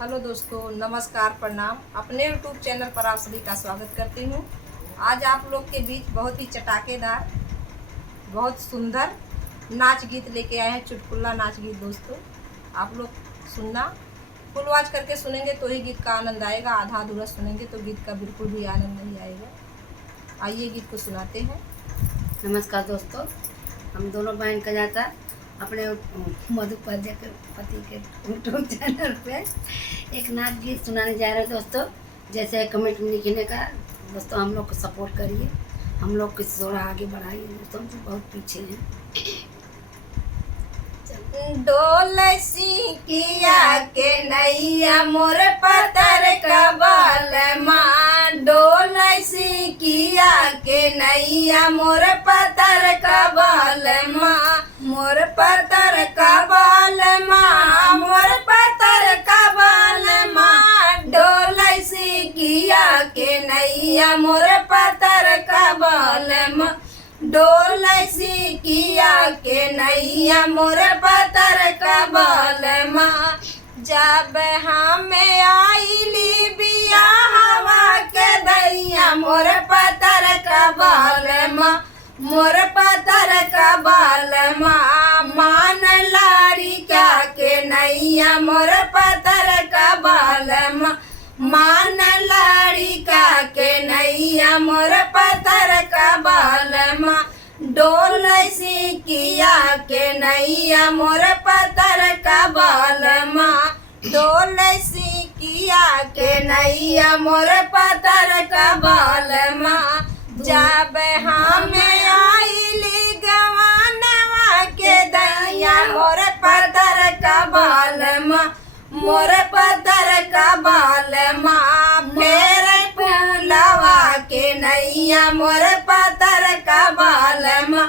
Hello दोस्तों, नमस्कार, प्रणाम। अपने यूट्यूब चैनल पर आप सभी का स्वागत करती हूँ। आज आप लोग के बीच बहुत ही चटाकेदार, बहुत सुंदर नाच गीत लेके आए हैं। चुटकुला नाच गीत दोस्तों, आप लोग सुनना, फुल वॉच करके सुनेंगे तो ही गीत का आनंद आएगा। आधा अधूरा सुनेंगे तो गीत का बिल्कुल भी आनंद नहीं आएगा। आइए गीत को सुनाते हैं। नमस्कार दोस्तों, हम दोनों बहन का जाता अपने मधुपर्य के पति के यूट्यूब चैनल पे एक नाच गीत सुनाने जा रहे हैं दोस्तों। जैसे कमेंट में लिखने का दोस्तों, हम लोग को सपोर्ट करिए, हम लोग को थोड़ा आगे बढ़ाइए दोस्तों, हम तो बहुत पीछे हैं। डोल सिकिया के नैया मोर पतर कबल माँ, डोल सिकिया के नैया मोर पतर कबल माँ, मोर पतर कबल माँ, मोर पतर कबल माँ, डोल सिकिया के नैया मोर पतर कबल माँ, डोल सिकिया के नैया मोर पतर कबल माँ। जब हमें आईली बियाहवा के दैया मोर पतर कबल माँ, मोर पतर कबल माँ, मान लारी क्या के नैया मोर पतर कबल माँ, मान लड़िका के नैया मोर पतर कबल माँ, डोल सिकिया के नैया मोर पतर कबल माँ, डोल सिकिया के नैया मोर पतर कबल माँ। जब हमें आईली गवानवा के दैया मोर पतर कबल माँ, मोर पतर कबल माँ, फेर फूलवा के नैया मोर पतर कबल माँ,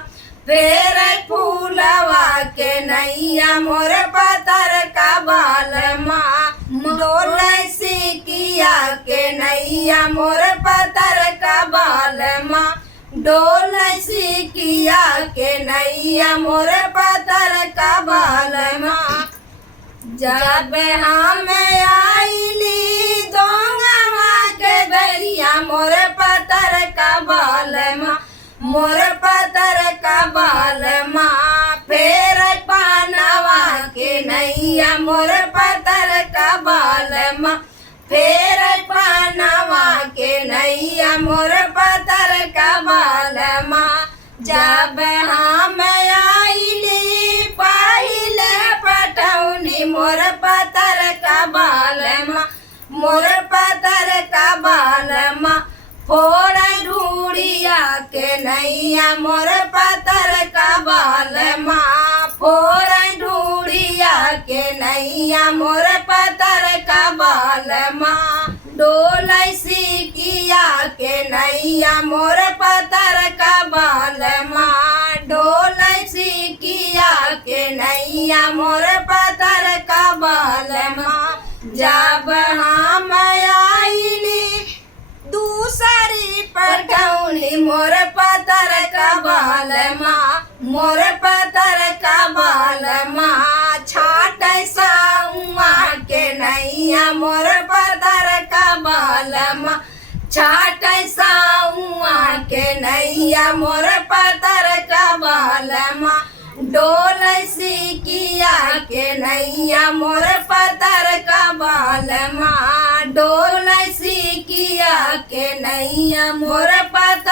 फेर फूलवा के नैया मोर पतर कबल माँ, डोल सिकिया के नैया मोर पतर कबल माँ, डोल सिकिया के नैया मोर पतर कबल माँ। जब हम आईली दोंगवा के दैया मोर पतर कबल माँ, मोर पतर कबल माँ, फेर पानवा के नैया मोर पतर कबल माँ, फेर पानवा के नैया मोर पतर कबल माँ। जब हम आईली पहिले पटौनी मोर पतर कबल माँ, मोर पतर कबल माँ, फोड़ ढूढ़िया के नैया मोर पतर कबल माँ, फोड़ ढूढ़िया के नैया मोर पतर कबल माँ, डोल सिकिया के नैया मोर पतर कबल माँ, डोल सिकिया के नैया मोर पतर कबल माँ। जब हम आईली दूसरी पटौनी मोर पतर कबल माँ, मोर पतर कबल माँ, छाट साउआ के नैया मोर पतर कबल माँ, छाट साउआ के नैया मोर पतर कबल माँ, डोल सिकिया के नैया मोर पतर कबल माँ, डोल सिकिया के नैया मोर पतर